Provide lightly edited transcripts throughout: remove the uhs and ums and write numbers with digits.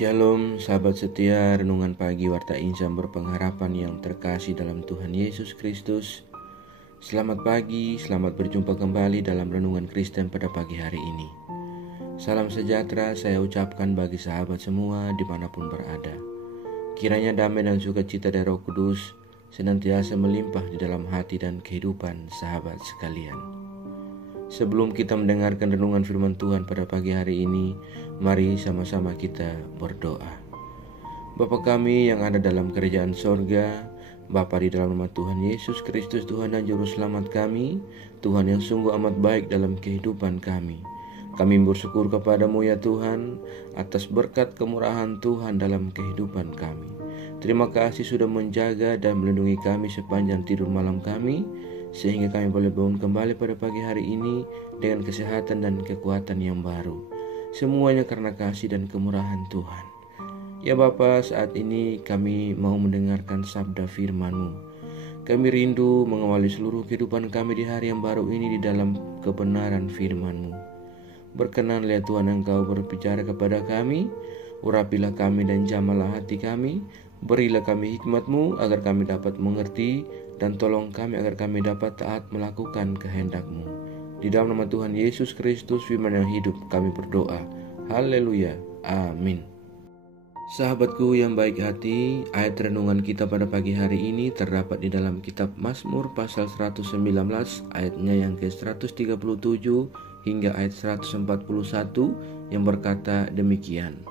Shalom sahabat setia, renungan pagi Warta Insan berpengharapan yang terkasih dalam Tuhan Yesus Kristus. Selamat pagi, selamat berjumpa kembali dalam renungan Kristen pada pagi hari ini. Salam sejahtera saya ucapkan bagi sahabat semua dimanapun berada. Kiranya damai dan sukacita dari Roh Kudus senantiasa melimpah di dalam hati dan kehidupan sahabat sekalian. Sebelum kita mendengarkan renungan firman Tuhan pada pagi hari ini, mari sama-sama kita berdoa. Bapa kami yang ada dalam kerajaan sorga, Bapa di dalam nama Tuhan Yesus Kristus, Tuhan dan Juru Selamat kami, Tuhan yang sungguh amat baik dalam kehidupan kami. Kami bersyukur kepadamu ya Tuhan, atas berkat kemurahan Tuhan dalam kehidupan kami. Terima kasih sudah menjaga dan melindungi kami sepanjang tidur malam kami, sehingga kami boleh bangun kembali pada pagi hari ini dengan kesehatan dan kekuatan yang baru. Semuanya karena kasih dan kemurahan Tuhan. Ya Bapa, saat ini kami mau mendengarkan sabda firman-Mu. Kami rindu mengawali seluruh kehidupan kami di hari yang baru ini di dalam kebenaran firman-Mu. Berkenanlah ya Tuhan Engkau berbicara kepada kami, urapilah kami dan jamalah hati kami, berilah kami hikmat-Mu agar kami dapat mengerti, dan tolong kami agar kami dapat taat melakukan kehendak-Mu. Di dalam nama Tuhan Yesus Kristus firman yang hidup kami berdoa. Haleluya. Amin. Sahabatku yang baik hati, ayat renungan kita pada pagi hari ini terdapat di dalam kitab Mazmur pasal 119 ayatnya yang ke-137 hingga ayat 141 yang berkata demikian.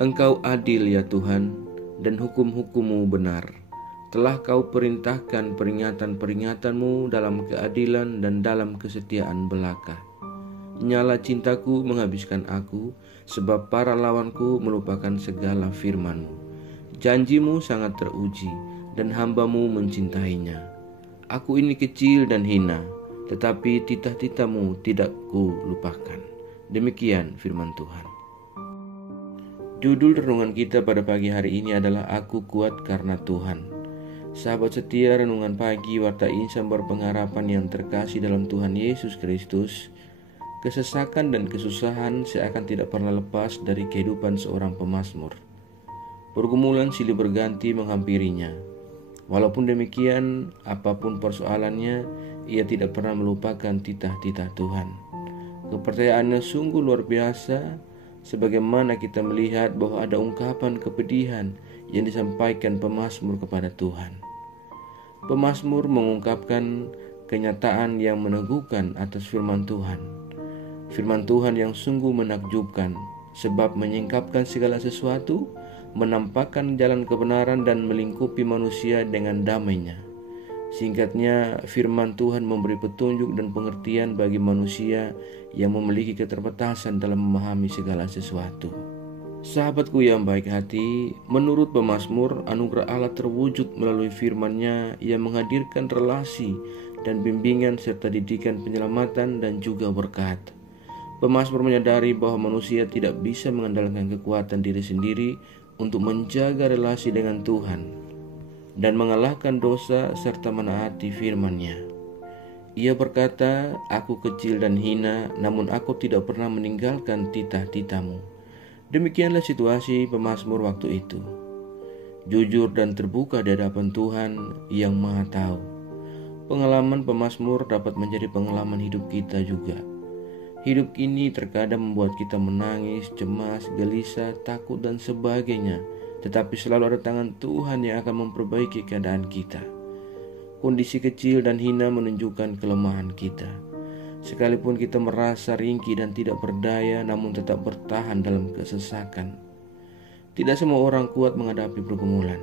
Engkau adil ya Tuhan, dan hukum-hukum-Mu benar. Telah Kau perintahkan peringatan-peringatanmu dalam keadilan dan dalam kesetiaan belaka. Nyala cintaku menghabiskan aku, sebab para lawanku melupakan segala firman-Mu. Janji-Mu sangat teruji, dan hamba-Mu mencintainya. Aku ini kecil dan hina, tetapi titah-titah-Mu tidak ku lupakan. Demikian firman Tuhan. Judul renungan kita pada pagi hari ini adalah Aku Kuat Karena Tuhan. Sahabat setia, renungan pagi Warta Insan berpengharapan yang terkasih dalam Tuhan Yesus Kristus. Kesesakan dan kesusahan seakan tidak pernah lepas dari kehidupan seorang pemazmur. Pergumulan silih berganti menghampirinya. Walaupun demikian, apapun persoalannya, ia tidak pernah melupakan titah-titah Tuhan. Kepercayaannya sungguh luar biasa, sebagaimana kita melihat bahwa ada ungkapan kepedihan yang disampaikan pemazmur kepada Tuhan. Pemazmur mengungkapkan kenyataan yang meneguhkan atas firman Tuhan. Firman Tuhan yang sungguh menakjubkan, sebab menyingkapkan segala sesuatu, menampakkan jalan kebenaran dan melingkupi manusia dengan damainya. Singkatnya, firman Tuhan memberi petunjuk dan pengertian bagi manusia yang memiliki keterbatasan dalam memahami segala sesuatu. Sahabatku yang baik hati, menurut pemazmur, anugerah Allah terwujud melalui firman-Nya yang menghadirkan relasi dan bimbingan serta didikan penyelamatan dan juga berkat. Pemazmur menyadari bahwa manusia tidak bisa mengandalkan kekuatan diri sendiri untuk menjaga relasi dengan Tuhan dan mengalahkan dosa serta menaati firman-Nya. Ia berkata, Aku kecil dan hina, namun aku tidak pernah meninggalkan titah-titah-Mu. Demikianlah situasi pemazmur waktu itu. Jujur dan terbuka di hadapan Tuhan yang Maha Tahu. Pengalaman pemazmur dapat menjadi pengalaman hidup kita juga. Hidup ini terkadang membuat kita menangis, cemas, gelisah, takut dan sebagainya. Tetapi selalu ada tangan Tuhan yang akan memperbaiki keadaan kita. Kondisi kecil dan hina menunjukkan kelemahan kita. Sekalipun kita merasa ringkih dan tidak berdaya, namun tetap bertahan dalam kesesakan. Tidak semua orang kuat menghadapi pergumulan.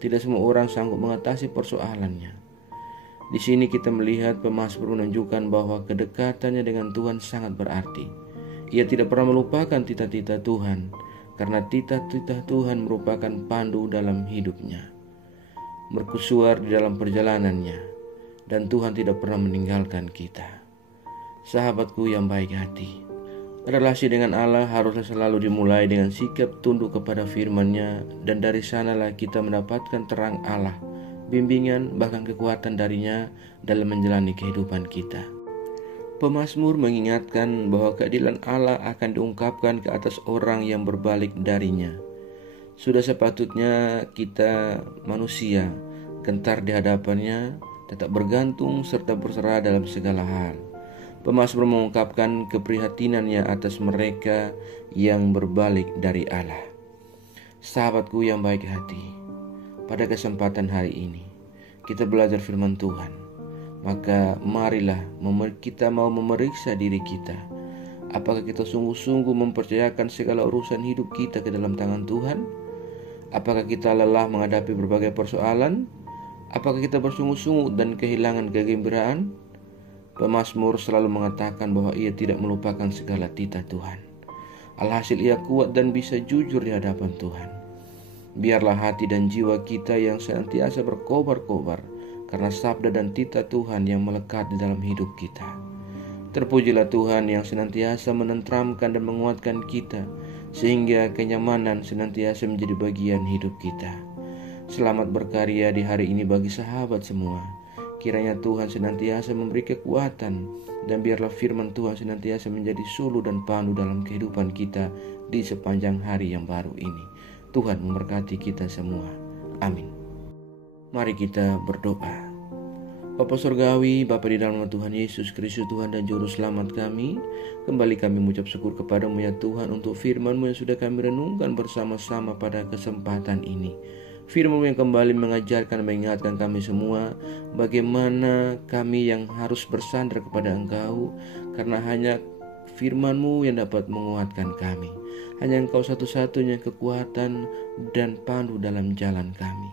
Tidak semua orang sanggup mengatasi persoalannya. Di sini kita melihat pemazmur menunjukkan bahwa kedekatannya dengan Tuhan sangat berarti. Ia tidak pernah melupakan titah-titah Tuhan, karena titah-titah Tuhan merupakan pandu dalam hidupnya. Mercusuar di dalam perjalanannya, dan Tuhan tidak pernah meninggalkan kita. Sahabatku yang baik hati, relasi dengan Allah haruslah selalu dimulai dengan sikap tunduk kepada firman-Nya, dan dari sanalah kita mendapatkan terang Allah, bimbingan bahkan kekuatan darinya dalam menjalani kehidupan kita. Pemazmur mengingatkan bahwa keadilan Allah akan diungkapkan ke atas orang yang berbalik darinya. Sudah sepatutnya kita manusia gentar di hadapannya, tetap bergantung serta berserah dalam segala hal. Pemazmur mengungkapkan keprihatinannya atas mereka yang berbalik dari Allah. Sahabatku yang baik hati, pada kesempatan hari ini kita belajar firman Tuhan. Maka marilah kita mau memeriksa diri kita. Apakah kita sungguh-sungguh mempercayakan segala urusan hidup kita ke dalam tangan Tuhan? Apakah kita lelah menghadapi berbagai persoalan? Apakah kita bersungguh-sungguh dan kehilangan kegembiraan? Pemazmur selalu mengatakan bahwa ia tidak melupakan segala titah Tuhan. Alhasil ia kuat dan bisa jujur di hadapan Tuhan. Biarlah hati dan jiwa kita yang senantiasa berkobar-kobar karena sabda dan titah Tuhan yang melekat di dalam hidup kita. Terpujilah Tuhan yang senantiasa menenteramkan dan menguatkan kita, sehingga kenyamanan senantiasa menjadi bagian hidup kita. Selamat berkarya di hari ini bagi sahabat semua. Kiranya Tuhan senantiasa memberi kekuatan, dan biarlah firman Tuhan senantiasa menjadi suluh dan pandu dalam kehidupan kita di sepanjang hari yang baru ini. Tuhan memberkati kita semua. Amin. Mari kita berdoa. Bapa Surgawi, Bapa di dalam nama Tuhan Yesus Kristus, Tuhan dan Juru Selamat kami, kembali kami mengucap syukur kepada-Mu ya Tuhan untuk firman-Mu yang sudah kami renungkan bersama-sama pada kesempatan ini. Firman-Mu yang kembali mengajarkan dan mengingatkan kami semua bagaimana kami yang harus bersandar kepada Engkau, karena hanya firman-Mu yang dapat menguatkan kami. Hanya Engkau satu-satunya kekuatan dan pandu dalam jalan kami.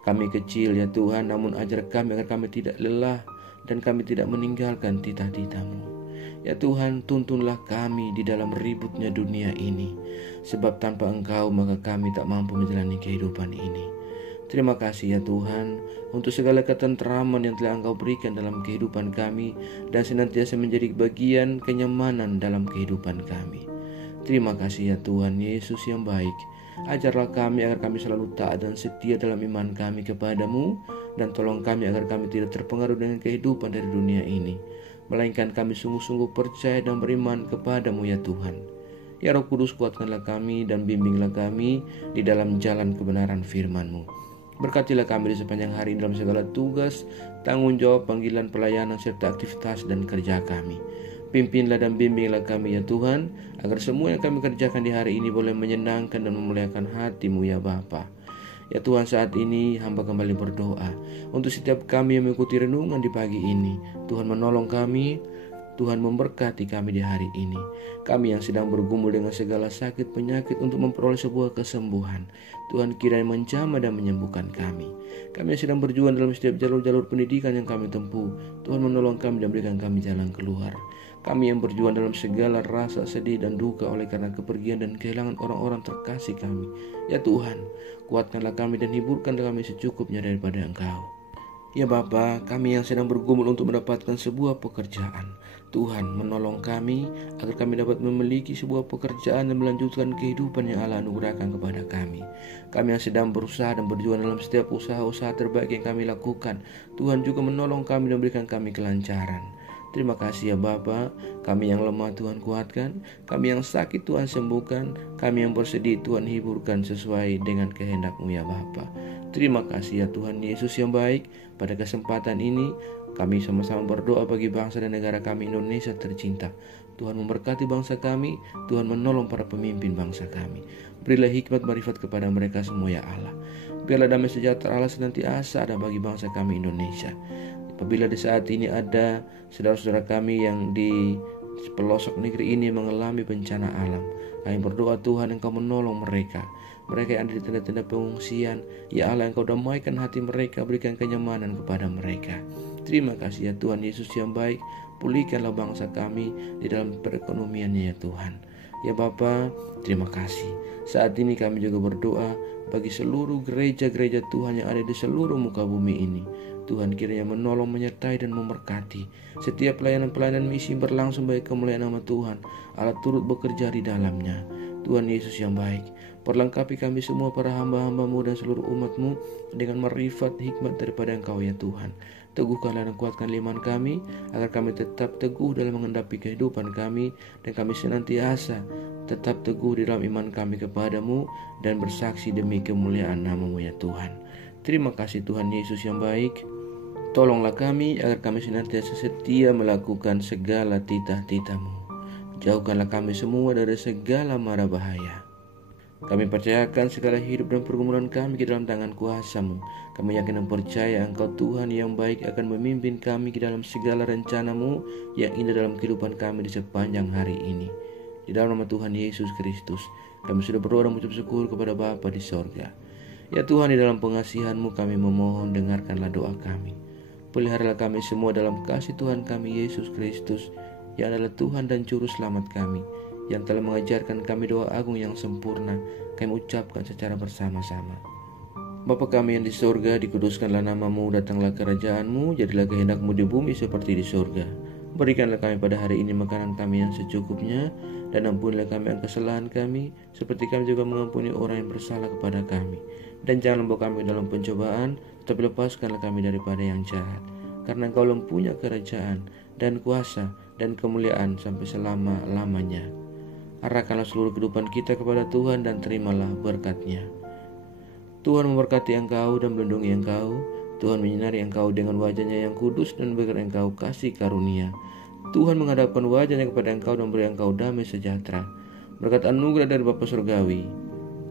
Kami kecil ya Tuhan, namun ajar kami agar kami tidak lelah dan kami tidak meninggalkan titah-titah-Mu. Ya Tuhan, tuntunlah kami di dalam ributnya dunia ini, sebab tanpa Engkau maka kami tak mampu menjalani kehidupan ini. Terima kasih ya Tuhan untuk segala ketenteraman yang telah Engkau berikan dalam kehidupan kami dan senantiasa menjadi bagian kenyamanan dalam kehidupan kami. Terima kasih ya Tuhan Yesus yang baik. Ajarlah kami agar kami selalu taat dan setia dalam iman kami kepada-Mu, dan tolong kami agar kami tidak terpengaruh dengan kehidupan dari dunia ini, melainkan kami sungguh-sungguh percaya dan beriman kepada-Mu ya Tuhan. Ya Roh Kudus, kuatkanlah kami dan bimbinglah kami di dalam jalan kebenaran firman-Mu. Berkatilah kami di sepanjang hari dalam segala tugas, tanggung jawab, panggilan, pelayanan, serta aktivitas dan kerja kami. Pimpinlah dan bimbinglah kami ya Tuhan, agar semua yang kami kerjakan di hari ini boleh menyenangkan dan memuliakan hati-Mu ya Bapa. Ya Tuhan, saat ini hamba kembali berdoa untuk setiap kami yang mengikuti renungan di pagi ini. Tuhan menolong kami, Tuhan memberkati kami di hari ini. Kami yang sedang bergumul dengan segala sakit penyakit untuk memperoleh sebuah kesembuhan, Tuhan kiranya menjamah dan menyembuhkan kami. Kami yang sedang berjuang dalam setiap jalur-jalur pendidikan yang kami tempuh, Tuhan menolong kami dan berikan kami jalan keluar. Kami yang berjuang dalam segala rasa sedih dan duka oleh karena kepergian dan kehilangan orang-orang terkasih kami, ya Tuhan, kuatkanlah kami dan hiburkan kami secukupnya daripada Engkau. Ya Bapa, kami yang sedang bergumul untuk mendapatkan sebuah pekerjaan, Tuhan menolong kami agar kami dapat memiliki sebuah pekerjaan dan melanjutkan kehidupan yang Allah anugerahkan kepada kami. Kami yang sedang berusaha dan berjuang dalam setiap usaha-usaha terbaik yang kami lakukan, Tuhan juga menolong kami dan berikan kami kelancaran. Terima kasih ya Bapa, kami yang lemah Tuhan kuatkan, kami yang sakit Tuhan sembuhkan, kami yang bersedih Tuhan hiburkan sesuai dengan kehendak-Mu ya Bapa. Terima kasih ya Tuhan Yesus yang baik. Pada kesempatan ini kami sama-sama berdoa bagi bangsa dan negara kami Indonesia tercinta. Tuhan memberkati bangsa kami, Tuhan menolong para pemimpin bangsa kami. Berilah hikmat marifat kepada mereka semua ya Allah. Biarlah damai sejahtera Allah senantiasa ada bagi bangsa kami Indonesia. Apabila di saat ini ada saudara-saudara kami yang di pelosok negeri ini mengalami bencana alam, kami berdoa Tuhan Engkau menolong mereka. Mereka yang ada di tenda-tenda pengungsian, ya Allah Engkau damaikan hati mereka, berikan kenyamanan kepada mereka. Terima kasih ya Tuhan Yesus yang baik, pulihkanlah bangsa kami di dalam perekonomiannya ya Tuhan. Ya Bapa, terima kasih. Saat ini kami juga berdoa bagi seluruh gereja-gereja Tuhan yang ada di seluruh muka bumi ini. Tuhan kiranya menolong, menyertai dan memberkati setiap pelayanan-pelayanan misi berlangsung baik kemuliaan nama Tuhan. Allah turut bekerja di dalamnya. Tuhan Yesus yang baik, perlengkapi kami semua para hamba-hamba-Mu dan seluruh umat-Mu dengan marifat hikmat daripada Engkau ya Tuhan. Teguhkanlah dan kuatkan iman kami, agar kami tetap teguh dalam menghadapi kehidupan kami, dan kami senantiasa tetap teguh di dalam iman kami kepadamu, dan bersaksi demi kemuliaan nama-Mu ya Tuhan. Terima kasih Tuhan Yesus yang baik. Tolonglah kami agar kami senantiasa setia melakukan segala titah-titah-Mu. Jauhkanlah kami semua dari segala mara bahaya. Kami percayakan segala hidup dan pergumulan kami ke dalam tangan kuasa-Mu. Kami yakin dan percaya Engkau Tuhan yang baik akan memimpin kami ke dalam segala rencana-Mu yang indah dalam kehidupan kami di sepanjang hari ini. Di dalam nama Tuhan Yesus Kristus, kami sudah berdoa dan mengucap syukur kepada Bapa di sorga. Ya Tuhan, di dalam pengasihan-Mu kami memohon, dengarkanlah doa kami. Peliharalah kami semua dalam kasih Tuhan kami Yesus Kristus, yang adalah Tuhan dan Juru Selamat kami, yang telah mengajarkan kami doa agung yang sempurna. Kami ucapkan secara bersama-sama. Bapa kami yang di sorga, dikuduskanlah nama-Mu, datanglah kerajaan-Mu, jadilah kehendak-Mu di bumi seperti di sorga. Berikanlah kami pada hari ini makanan kami yang secukupnya, dan ampunilah kami akan kesalahan kami, seperti kami juga mengampuni orang yang bersalah kepada kami. Dan jangan membawa kami dalam pencobaan, tetapi lepaskanlah kami daripada yang jahat. Karena Engkau mempunyai kerajaan dan kuasa dan kemuliaan sampai selama-lamanya. Arahkanlah seluruh kehidupan kita kepada Tuhan dan terimalah berkat-Nya. Tuhan memberkati engkau dan melindungi engkau. Tuhan menyinari engkau dengan wajah-Nya yang kudus dan memberikan engkau kasih karunia. Tuhan menghadapkan wajah-Nya kepada engkau dan beri engkau damai sejahtera. Berkat anugerah dari Bapa Surgawi,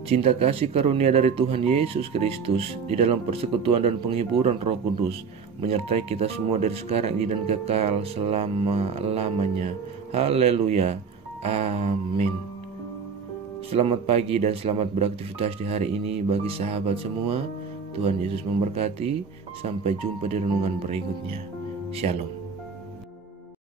cinta kasih karunia dari Tuhan Yesus Kristus, di dalam persekutuan dan penghiburan Roh Kudus, menyertai kita semua dari sekarang ini dan kekal selama-lamanya. Haleluya. Amin. Selamat pagi dan selamat beraktivitas di hari ini bagi sahabat semua. Tuhan Yesus memberkati. Sampai jumpa di renungan berikutnya. Shalom.